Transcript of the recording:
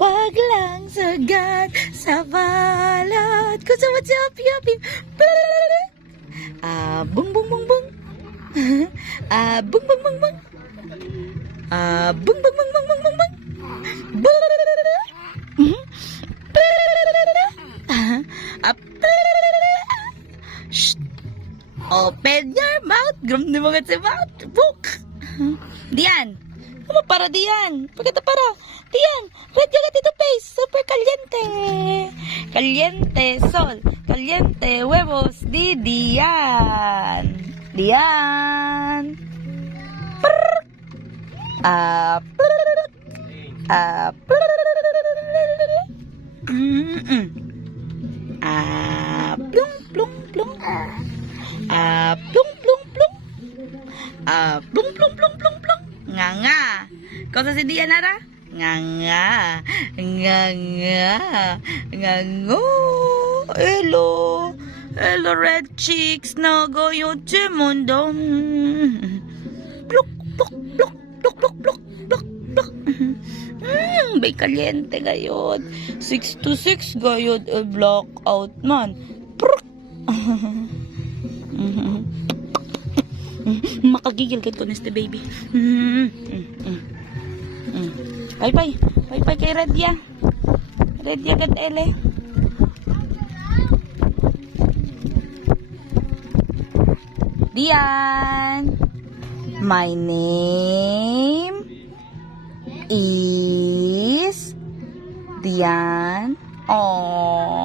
wag lang sagad sa balat. Kung sa what's up, yupi. Bung bung bung bung. Bung bung bung bung. Bung bung bung bung bung bung bung. Shh. Open your mouth. Grum ni mga sa mouth. Book. Diyan. Ano para diyan? Pagkata para. Diyan. Ready ka dito face. Super caliente. Caliente sol. Caliente huevos. Diyan. Diyan. Prrr. Prrr. Plung plung plung. Plung plung plung. Plung plung plung plung plung. Nga nga. Kau sa si Dian Nara? Nga nga. Nga nga. Nga ngo. Hello. Hello red cheeks. Nago yung chimondong. Pluk pluk pluk pluk pluk pluk pluk pluk. Bay kaliente gayod. 6 to 6 gayod. Block out man. Pruk. Makagigil ka ko neste baby. Bye bye. Bye bye kay Redya. Redya kat ele. Dian. My name is Dian. Oh.